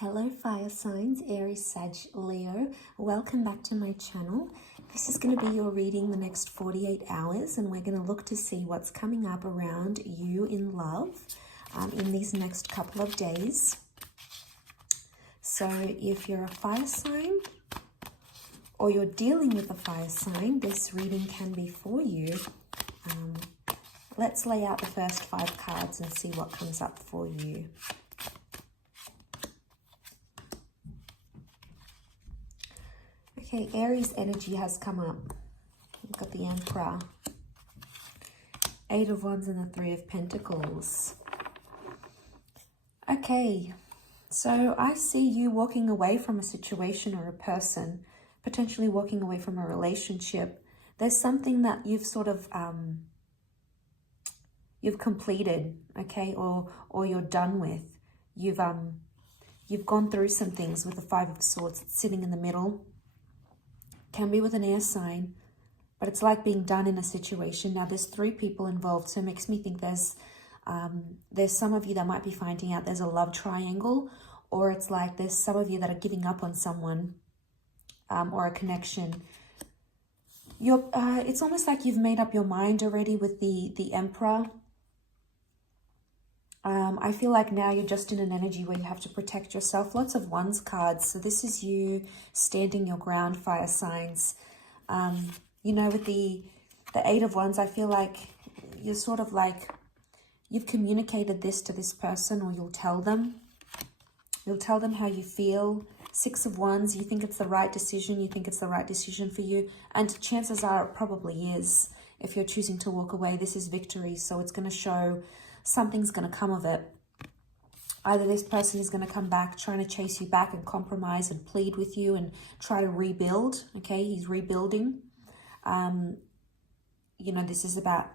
Hello fire signs, Aries, Sag, Leo. Welcome back to my channel. This is going to be your reading the next 48 hours and we're going to look to see what's coming up around you in love in these next couple of days. So if you're a fire sign or you're dealing with a fire sign, this reading can be for you. Let's lay out the first 5 cards and see what comes up for you. Okay, Aries energy has come up. We've got the Emperor, 8 of Wands and the 3 of Pentacles. Okay, so I see you walking away from a situation or a person, potentially walking away from a relationship. There's something that you've sort of, you've completed, okay, or you're done with. You've gone through some things with the 5 of Swords sitting in the middle. Can be with an air sign, but it's like being done in a situation. Now there's 3 people involved, so it makes me think there's some of you that might be finding out there's a love triangle, or it's like there's some of you that are giving up on someone or a connection. It's almost like you've made up your mind already with the Emperor. I feel like now you're just in an energy where you have to protect yourself. Lots of Wands cards. So this is you standing your ground, fire signs. You know, with the 8 of Wands, I feel like you're sort of like, you've communicated this to this person, or you'll tell them. You'll tell them how you feel. 6 of Wands, you think it's the right decision. You think it's the right decision for you. And chances are it probably is. If you're choosing to walk away, this is victory. So it's going to show something's going to come of it. Either this person is going to come back trying to chase you back and compromise and plead with you and try to rebuild. Okay, he's rebuilding. You know, this is about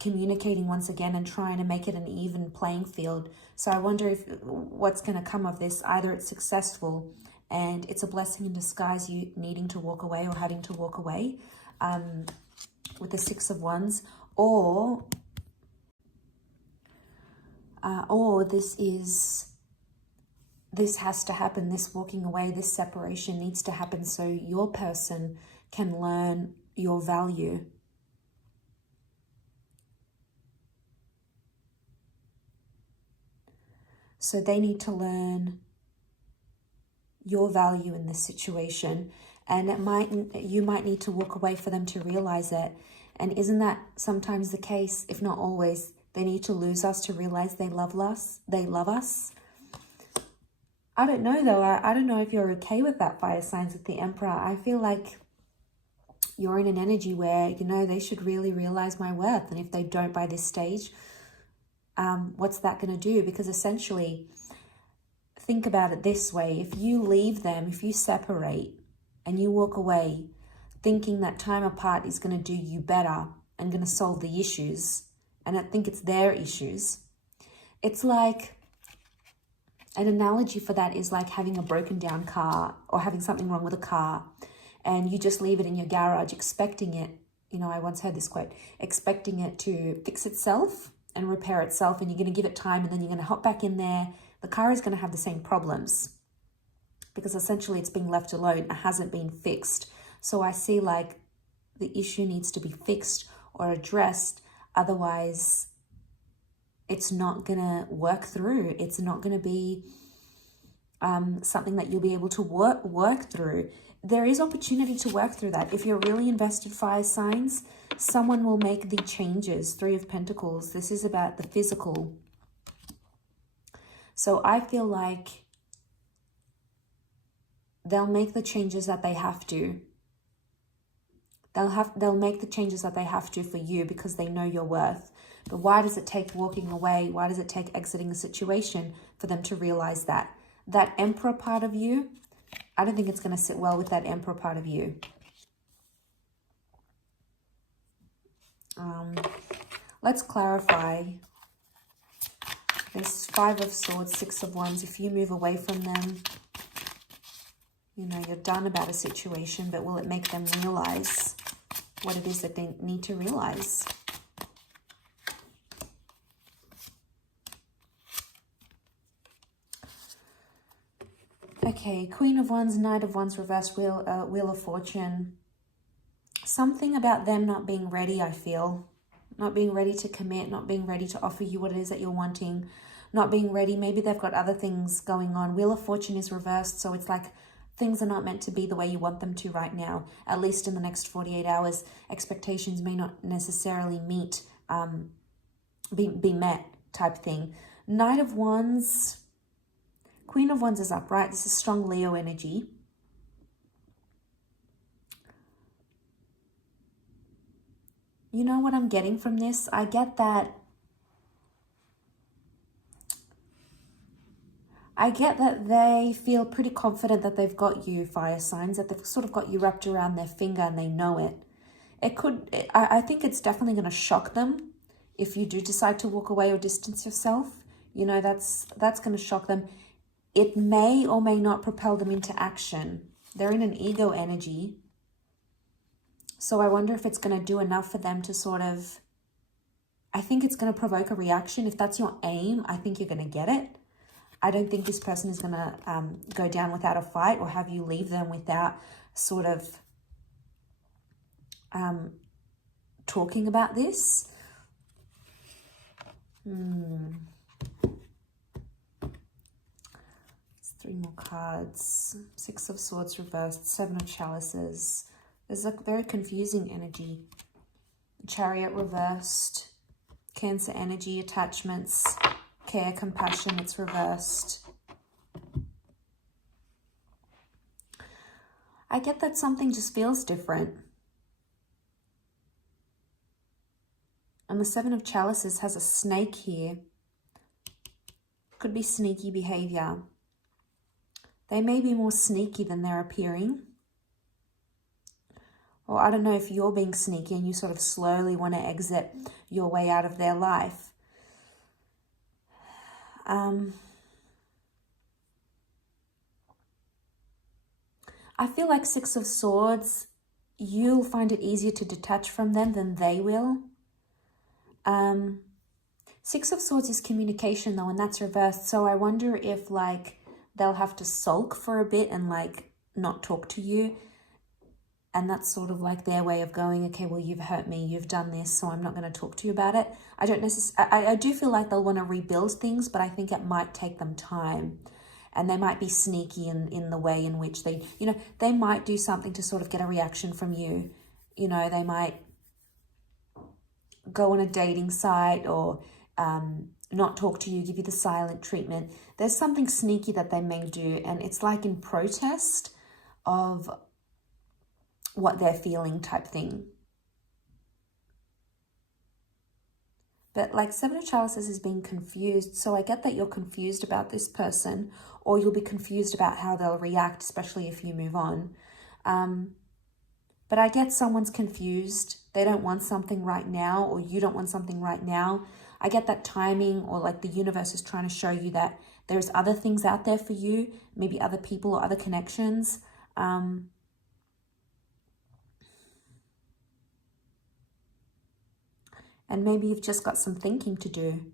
communicating once again and trying to make it an even playing field. So I wonder if what's going to come of this. Either it's successful and it's a blessing in disguise, you needing to walk away or having to walk away with the 6 of Wands, or this has to happen, this walking away, this separation needs to happen so your person can learn your value. So they need to learn your value in this situation, and you might need to walk away for them to realize it. And isn't that sometimes the case, if not always? They need to lose us to realize they love us. I don't know though. I don't know if you're okay with that, fire signs, with the Emperor. I feel like you're in an energy where, you know, they should really realize my worth. And if they don't by this stage, what's that going to do? Because essentially, think about it this way. If you leave them, if you separate and you walk away thinking that time apart is going to do you better and going to solve the issues, and I think it's their issues. It's like, an analogy for that is like having a broken down car or having something wrong with a car, and you just leave it in your garage expecting it, you know, I once heard this quote, expecting it to fix itself and repair itself, and you're going to give it time, and then you're going to hop back in there. The car is going to have the same problems because essentially it's being left alone. It hasn't been fixed. So I see like the issue needs to be fixed or addressed. Otherwise, it's not going to work through. It's not going to be something that you'll be able to work through. There is opportunity to work through that. If you're really invested, fire signs, someone will make the changes. 3 of Pentacles. This is about the physical. So I feel like they'll make the changes that they have to. They'll make the changes that they have to for you because they know your worth. But why does it take walking away? Why does it take exiting a situation for them to realize that? That Emperor part of you, I don't think it's going to sit well with that Emperor part of you. Let's clarify. There's 5 of Swords, 6 of Wands. If you move away from them, you know, you're done about a situation, but will it make them realize what it is that they need to realize? Okay, Queen of Wands, Knight of Wands, reversed, Wheel of Fortune. Something about them not being ready, I feel. Not being ready to commit, not being ready to offer you what it is that you're wanting. Not being ready. Maybe they've got other things going on. Wheel of Fortune is reversed, so it's like things are not meant to be the way you want them to right now. At least in the next 48 hours, expectations may not necessarily meet, be met type thing. Knight of Wands, Queen of Wands is upright. This is strong Leo energy. You know what I'm getting from this? I get that they feel pretty confident that they've got you, fire signs, that they've sort of got you wrapped around their finger and they know it. I think it's definitely going to shock them if you do decide to walk away or distance yourself. You know, that's going to shock them. It may or may not propel them into action. They're in an ego energy. So I wonder if it's going to do enough for them to sort of, I think it's going to provoke a reaction. If that's your aim, I think you're going to get it. I don't think this person is going to go down without a fight or have you leave them without sort of talking about this. Three more cards. Six of Swords reversed. Seven of Chalices. There's a very confusing energy. Chariot reversed. Cancer energy, attachments, care, compassion, it's reversed. I get that something just feels different. And the Seven of Chalices has a snake here. Could be sneaky behavior. They may be more sneaky than they're appearing. Or I don't know if you're being sneaky and you sort of slowly want to exit your way out of their life. I feel like Six of Swords, you'll find it easier to detach from them than they will. Six of Swords is communication though, and that's reversed. So I wonder if like they'll have to sulk for a bit and like not talk to you. And that's sort of like their way of going, okay, well, you've hurt me, you've done this, so I'm not going to talk to you about it. I do feel like they'll want to rebuild things, but I think it might take them time. And they might be sneaky in the way in which they, you know, they might do something to sort of get a reaction from you. You know, they might go on a dating site or not talk to you, give you the silent treatment. There's something sneaky that they may do, and it's like in protest of what they're feeling type thing. But like Seven of Chalices is being confused. So I get that you're confused about this person, or you'll be confused about how they'll react, especially if you move on. But I get someone's confused. They don't want something right now, or you don't want something right now. I get that timing, or like the universe is trying to show you that there's other things out there for you, maybe other people or other connections. And maybe you've just got some thinking to do.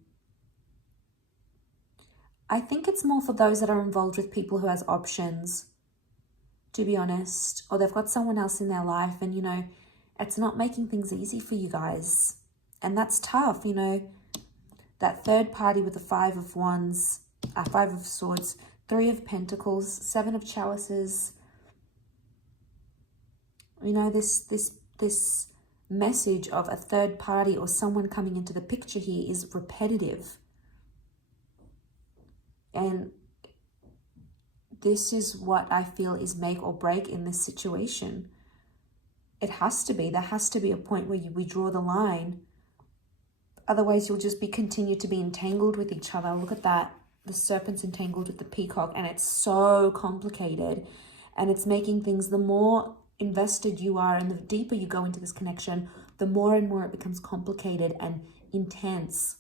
I think it's more for those that are involved with people who has options, to be honest, or they've got someone else in their life and, you know, it's not making things easy for you guys. And that's tough, you know, that third party with the Five of Wands, Five of Swords, Three of Pentacles, Seven of Chalices. You know, this message of a third party or someone coming into the picture here is repetitive. And this is what I feel is make or break in this situation. It has to be. There has to be a point where we draw the line. Otherwise, you'll just continue to be entangled with each other. Look at that. The serpent's entangled with the peacock, and it's so complicated. And it's making things, the more invested you are and the deeper you go into this connection, the more and more it becomes complicated and intense.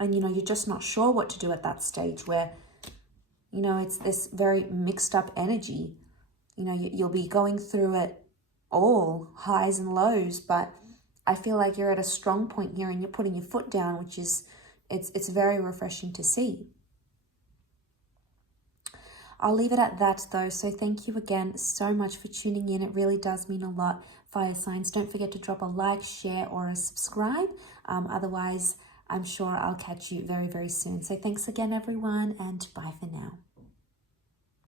And, you know, you're just not sure what to do at that stage where, you know, it's this very mixed up energy. You know, you'll be going through it all, highs and lows, but I feel like you're at a strong point here and you're putting your foot down, which is, it's very refreshing to see. I'll leave it at that though. So thank you again so much for tuning in. It really does mean a lot, fire signs. Don't forget to drop a like, share, or a subscribe. Otherwise, I'm sure I'll catch you very, very soon. So thanks again, everyone, and bye for now.